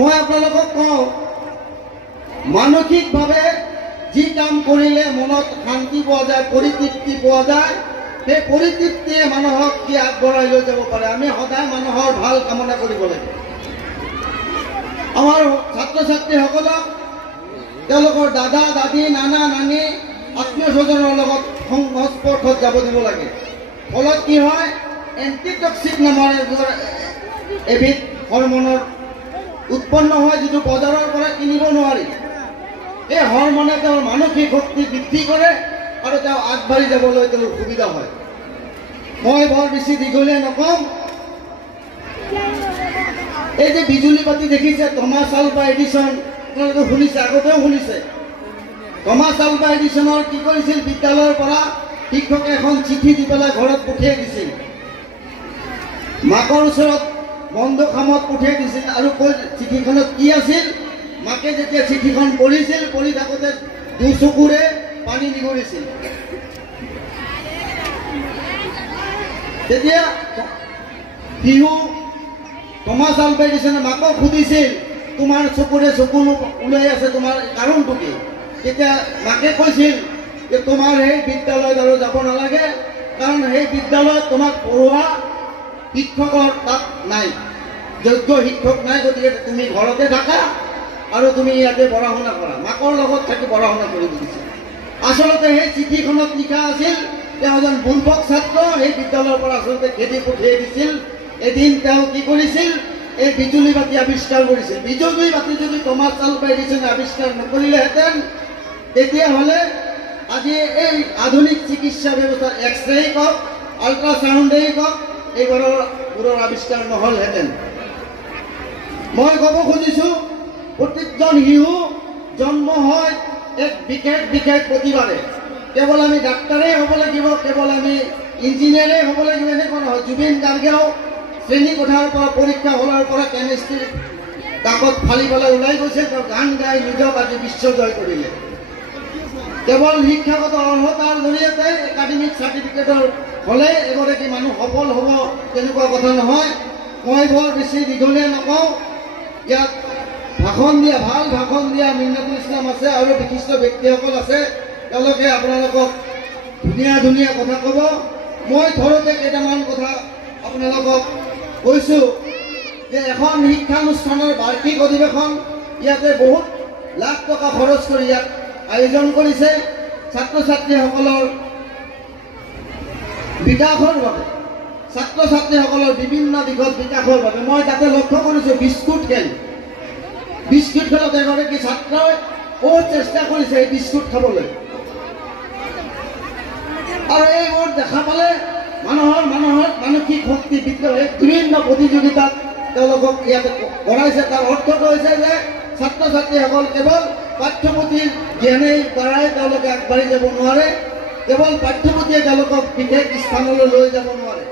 মই আপোনালোকক কওঁ, মানসিকভাৱে যি কাম কৰিলে মনত শান্তি পোৱা যায়, পৰিতৃপ্তি পোৱা যায়, সেই পৰিতৃপ্তিয়ে মানুহক কি আগবঢ়াই লৈ যাব পাৰে। আমি সদায় মানুহৰ ভাল কামনা কৰিব লাগে। আমাৰ ছাত্ৰ ছাত্ৰীসকলক তেওঁলোকৰ দাদা দাদী, নানা নানী, আত্মীয় স্বজনৰ লগত সংস্পৰ্শত যাব দিব লাগে। ফলত কি হয়, এণ্টিটক্সিক নামৰ এবিধ হৰমনৰ উৎপন্ন হয়, যিটো বজাৰৰ পৰা কিনিব নোৱাৰি। এই হৰমনে তেওঁৰ মানসিক শক্তি বৃদ্ধি কৰে আৰু তেওঁ আগবাঢ়ি যাবলৈ তেওঁৰ সুবিধা হয়। মই বৰ বেছি দীঘলীয়া নকওঁ। এই যে বিজুলী বাতি দেখিছে, থমাছ আলভা এডিসন, আপোনালোকে শুনিছে, আগতেও শুনিছে। থমাছ আলভা এডিসনৰ কি কৰিছিল, বিদ্যালয়ৰ পৰা শিক্ষকে এখন চিঠি দি পেলাই ঘৰত পঠিয়াই দিছিল। মাকৰ ওচৰত বন্ধ কামত পঠিয়াই দিছিল আৰু চিঠিখনত কি আছিল, মাকে যেতিয়া চিঠিখন পঢ়িছিল, পঢ়ি থাকোঁতে দুচকুৰে পানী নিগৰিছিল। তেতিয়া শিশু থমাছ আলভা এডিসনে মাকক সুধিছিল, তোমাৰ চকুৰে চকু ওলাই আছে, তোমাৰ কাৰণটো কি? তেতিয়া মাকে কৈছিল যে তোমাৰ সেই বিদ্যালয়ত আৰু যাব নালাগে, কাৰণ সেই বিদ্যালয়ত তোমাক পঢ়োৱা শিক্ষকৰ তাত নাই, যোগ্য শিক্ষক নাই, গতিকে তুমি ঘৰতে থাকা আৰু তুমি ইয়াতে পঢ়া শুনা কৰা। মাকৰ লগত থাকি পঢ়া শুনা কৰিব দিছিল। আচলতে সেই চিঠিখনত লিখা আছিল, তেওঁ এজন বুৰ্বক ছাত্ৰ, সেই বিদ্যালয়ৰ পৰা আচলতে খেদি পঠিয়াই দিছিল। এদিন তেওঁ কি কৰিছিল, এই বিজুলী বাতি আৱিষ্কাৰ কৰিছিল। বিজুলী বাতি যদি থমাছ আলভা এডিসনে আৱিষ্কাৰ নকৰিলেহেঁতেন, তেতিয়াহ'লে আজি এই আধুনিক চিকিৎসা ব্যৱস্থা, এক্সৰে কওক, আল্ট্ৰাচাউণ্ডেই কওক, এইবোৰৰ আৱিষ্কাৰ নহ'লহেঁতেন। মই ক'ব খুজিছোঁ, প্ৰত্যেকজন শিশু জন্ম হয় এক বিশেষ প্ৰতিভাৰে। কেৱল আমি ডাক্তাৰেই হ'ব লাগিব, কেৱল আমি ইঞ্জিনিয়াৰেই হ'ব লাগিব, এনেকুৱা নহয়। জুবিন গাৰ্গেও শ্ৰেণীকোঠাৰ পৰা, পৰীক্ষা হলৰ পৰা কেমিষ্ট্ৰিৰ কাকত ফালি পেলাই ওলাই গৈছে, তেওঁ গান গাই নিজক আজি বিশ্ব জয় কৰিলে। কেৱল শিক্ষাগত অৰ্হতাৰ জৰিয়তে, একাডেমিক চাৰ্টিফিকেটৰ হ'লে এগৰাকী মানুহ সফল হ'ব, তেনেকুৱা কথা নহয়। মই বৰ বেছি দীঘলীয়া নকওঁ। ইয়াত ভাষণ দিয়া, ভাল ভাষণ দিয়া মিন্নাতুল ইছলাম আছে আৰু বিশিষ্ট ব্যক্তিসকল আছে, তেওঁলোকে আপোনালোকক ধুনীয়া ধুনীয়া কথা ক'ব। মই থৰতে কেইটামান কথা আপোনালোকক কৈছোঁ যে এখন শিক্ষানুষ্ঠানৰ বাৰ্ষিক অধিৱেশন, ইয়াতে বহুত লাখ টকা খৰচ কৰি ইয়াত আয়োজন কৰিছে ছাত্ৰ ছাত্ৰীসকলৰ বিকাশৰ বাবে, ছাত্ৰ ছাত্ৰীসকলৰ বিভিন্ন দিশত বিকাশৰ বাবে। মই তাতে লক্ষ্য কৰিছোঁ বিস্কুট খেল। বিস্কুট খেলত এগৰাকী ছাত্ৰই বহুত চেষ্টা কৰিছে এই বিস্কুট খাবলৈ, আৰু এইবোৰ দেখা পালে মানুহৰ মানসিক শক্তি বৃদ্ধি হয়। বিভিন্ন প্ৰতিযোগিতাত তেওঁলোকক ইয়াতে কৰাইছে। তাৰ অৰ্থটো হৈছে যে ছাত্ৰ ছাত্ৰীসকল কেৱল পাঠ্যপুথিৰ জ্ঞানেই দ্বাৰাই তেওঁলোকে আগবাঢ়ি যাব নোৱাৰে, কেৱল পাঠ্যপুথিয়ে তেওঁলোকক বিশেষ স্থানলৈ লৈ যাব নোৱাৰে।